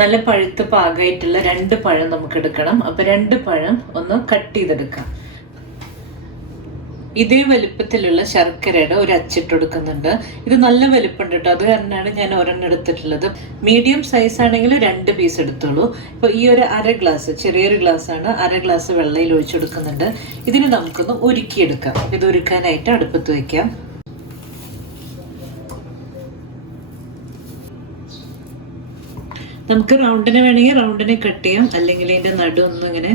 നല്ല പഴുത്ത് പാകമായിട്ടുള്ള 2 പഴം നമുക്ക് എടുക്കണം. അപ്പോൾ 2 പഴം ഒന്ന് കട്ട് ചെയ്തെടുക്കാം. ഇതേ വലുപ്പത്തിലുള്ള ശർക്കരയുടെ ഒരു അച്ചിട്ട് കൊടുക്കുന്നുണ്ട്. ഇത് നല്ല വലുപ്പമുണ്ട് കേട്ടോ, അത് കാരണമാണ് ഞാൻ ഒരെണ്ണം എടുത്തിട്ടുള്ളത്. മീഡിയം സൈസ് ആണെങ്കിൽ 2 പീസ് എടുത്തോളൂ. ഇപ്പോൾ ഈ ഒരു 1/2 ഗ്ലാസ്, ചെറിയൊരു ഗ്ലാസ് ആണ്, 1/2 ഗ്ലാസ് വെള്ളയിൽ ഒഴിച്ചു കൊടുക്കുന്നുണ്ട്. ഇതിന് നമുക്കൊന്ന് ഉരുക്കിയെടുക്കാം. ഇത് ഉരുക്കാനായിട്ട് അടുപ്പത്ത് വയ്ക്കാം. നമുക്ക് റൗണ്ടിന് വേണമെങ്കിൽ റൗണ്ടിനെ കട്ട് ചെയ്യാം, അല്ലെങ്കിൽ അതിൻ്റെ നടു ഒന്ന് ഇങ്ങനെ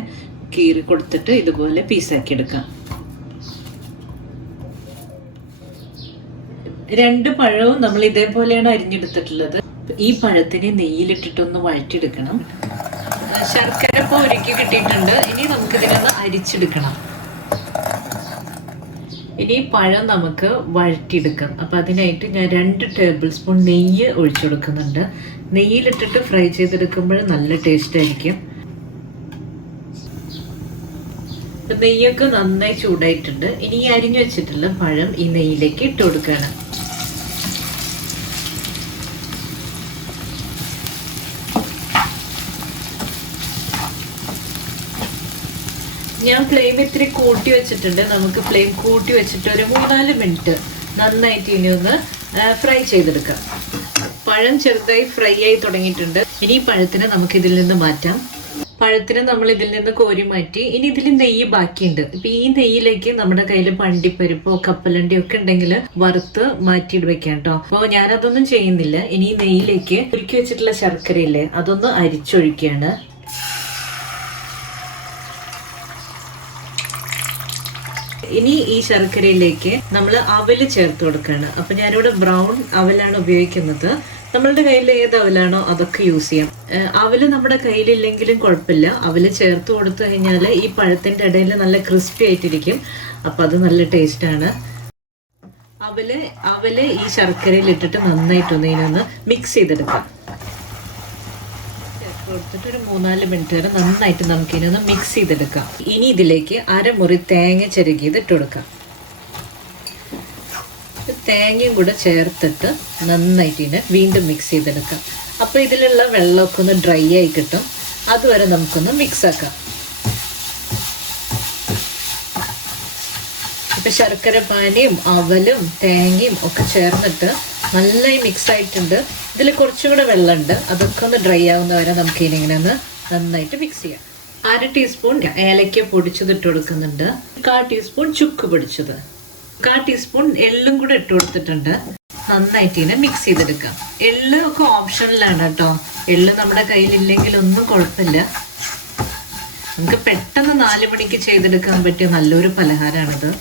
കീറി കൊടുത്തിട്ട് ഇതുപോലെ പീസാക്കി എടുക്കാം. 2 പഴവും നമ്മൾ ഇതേപോലെയാണ് അരിഞ്ഞെടുത്തിട്ടുള്ളത്. ഈ പഴത്തിനെ നെയ്യിലിട്ടിട്ടൊന്ന് വഴറ്റിയെടുക്കണം. ശർക്കര ഇപ്പോൾ ഉരുക്കി കിട്ടിയിട്ടുണ്ട്. ഇനി നമുക്കിതിനൊന്ന് അരിച്ചെടുക്കണം. ഇനി പഴം നമുക്ക് വഴറ്റിയെടുക്കാം. അപ്പം അതിനായിട്ട് ഞാൻ 2 ടേബിൾ സ്പൂൺ നെയ്യ് ഒഴിച്ചു കൊടുക്കുന്നുണ്ട്. നെയ്യിലിട്ടിട്ട് ഫ്രൈ ചെയ്തെടുക്കുമ്പോൾ നല്ല ടേസ്റ്റ് ആയിരിക്കും. നെയ്യൊക്കെ നന്നായി ചൂടായിട്ടുണ്ട്. ഇനി ഈ അരിഞ്ഞു വെച്ചിട്ടുള്ള പഴം ഈ നെയ്യിലേക്ക് ഇട്ട് കൊടുക്കുകയാണ്. ഞാൻ ഫ്ലെയിം ഇത്തിരി കൂട്ടി വെച്ചിട്ടുണ്ട്. നമുക്ക് ഫ്ലെയിം കൂട്ടി വെച്ചിട്ട് ഒരു 3-4 മിനിറ്റ് നന്നായിട്ട് ഇനി ഒന്ന് ഫ്രൈ ചെയ്തെടുക്കാം. പഴം ചെറുതായി ഫ്രൈ ആയി തുടങ്ങിയിട്ടുണ്ട്. ഇനി ഈ പഴത്തിനെ നമുക്ക് ഇതിൽ നിന്ന് മാറ്റാം. പഴത്തിന് നമ്മൾ ഇതിൽ നിന്ന് കോരി മാറ്റി. ഇനി ഇതിൽ നെയ്യ് ബാക്കിയുണ്ട്. ഇപ്പൊ ഈ നെയ്യിലേക്ക് നമ്മുടെ കയ്യിൽ പണ്ടിപ്പരിപ്പോ കപ്പലണ്ടിയോ ഒക്കെ ഉണ്ടെങ്കിൽ വറുത്ത് മാറ്റിയിട്ട് വെക്കാം കേട്ടോ. അപ്പോൾ ഞാനതൊന്നും ചെയ്യുന്നില്ല. ഇനി ഈ നെയ്യിലേക്ക് ഉരുക്കി വെച്ചിട്ടുള്ള ശർക്കരയില്ലേ, അതൊന്ന് അരിച്ചൊഴിക്കുകയാണ്. ഇനി ഈ ശർക്കരയിലേക്ക് നമ്മൾ അവല് ചേർത്ത് കൊടുക്കുകയാണ്. അപ്പൊ ഞാനിവിടെ ബ്രൗൺ അവലാണ് ഉപയോഗിക്കുന്നത്. നമ്മളുടെ കയ്യിൽ ഏത് അവലാണോ അതൊക്കെ യൂസ് ചെയ്യാം. അവല് നമ്മുടെ കയ്യിലില്ലെങ്കിലും കുഴപ്പമില്ല. അവല് ചേർത്ത് കൊടുത്തു കഴിഞ്ഞാൽ ഈ പഴത്തിന്റെ ഇടയിൽ നല്ല ക്രിസ്പി ആയിട്ടിരിക്കും. അപ്പൊ അത് നല്ല ടേസ്റ്റ് ആണ്. അവല് ഈ ശർക്കരയിൽ ഇട്ടിട്ട് നന്നായിട്ടൊന്ന് ഇതിനൊന്ന് മിക്സ് ചെയ്തെടുക്കാം. കൊടുത്തിട്ട് ഒരു 3-4 മിനിറ്റ് വരെ നന്നായിട്ട് നമുക്ക് ഇതിനൊന്ന് മിക്സ് ചെയ്തെടുക്കാം. ഇനി ഇതിലേക്ക് 1/2 മുറി തേങ്ങ ചിരകിയത് ഇട്ട് കൊടുക്കാം. തേങ്ങയും കൂടെ ചേർത്തിട്ട് നന്നായിട്ട് ഇതിനെ വീണ്ടും മിക്സ് ചെയ്തെടുക്കാം. അപ്പോൾ ഇതിലുള്ള വെള്ളമൊക്കെ ഒന്ന് ഡ്രൈ ആയി കിട്ടും. അതുവരെ നമുക്കൊന്ന് മിക്സ് ആക്കാം. ഇപ്പം ശർക്കര പാനിയും അവലും തേങ്ങയും ഒക്കെ ചേർന്നിട്ട് നന്നായി മിക്സ് ആയിട്ടുണ്ട്. ഇതിൽ കുറച്ചും കൂടെ വെള്ളമുണ്ട്. അതൊക്കെ ഒന്ന് ഡ്രൈ ആവുന്ന വരെ നമുക്ക് ഇങ്ങനെ ഒന്ന് നന്നായിട്ട് മിക്സ് ചെയ്യാം. 1/2 ടീസ്പൂൺ ഏലക്ക പൊടിച്ചത് ഇട്ട് കൊടുക്കുന്നുണ്ട്. 1/4 ടീസ്പൂൺ ചുക്ക് പൊടിച്ചത്, 1/4 ടീസ്പൂൺ എള്ളും കൂടെ ഇട്ട് കൊടുത്തിട്ടുണ്ട്. നന്നായിട്ട് ഇതിനെ മിക്സ് ചെയ്തെടുക്കാം. എള്ള് ഒക്കെ ഓപ്ഷനിലാണ് കേട്ടോ. എള്ള് നമ്മുടെ കയ്യിലില്ലെങ്കിൽ ഒന്നും കുഴപ്പമില്ല. നമുക്ക് പെട്ടെന്ന് 4 മണിക്ക് ചെയ്തെടുക്കാൻ പറ്റിയ നല്ലൊരു പലഹാരമാണിത്.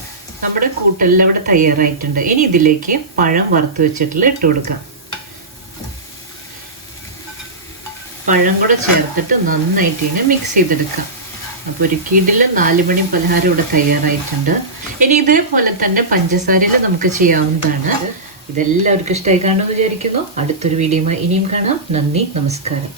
നമ്മുടെ കൂട്ടെല്ലാം ഇവിടെ തയ്യാറായിട്ടുണ്ട്. ഇനി ഇതിലേക്ക് പഴം വറുത്ത് വെച്ചിട്ടുള്ള ഇട്ട് കൊടുക്കാം. പഴം കൂടെ ചേർത്തിട്ട് നന്നായിട്ട് ഇതിനെ മിക്സ് ചെയ്തെടുക്കാം. അപ്പോൾ ഒരു കിടിലൻ 4 മണി പലഹാരം ഇവിടെ തയ്യാറായിട്ടുണ്ട്. ഇനി ഇതേപോലെ തന്നെ പഞ്ചസാരയിൽ നമുക്ക് ചെയ്യാവുന്നതാണ്. ഇതെല്ലാവർക്കും ഇഷ്ടമായി കാണുമെന്ന് വിചാരിക്കുന്നു. അടുത്തൊരു വീഡിയോയുമായി ഇനിയും കാണാം. നന്ദി, നമസ്കാരം.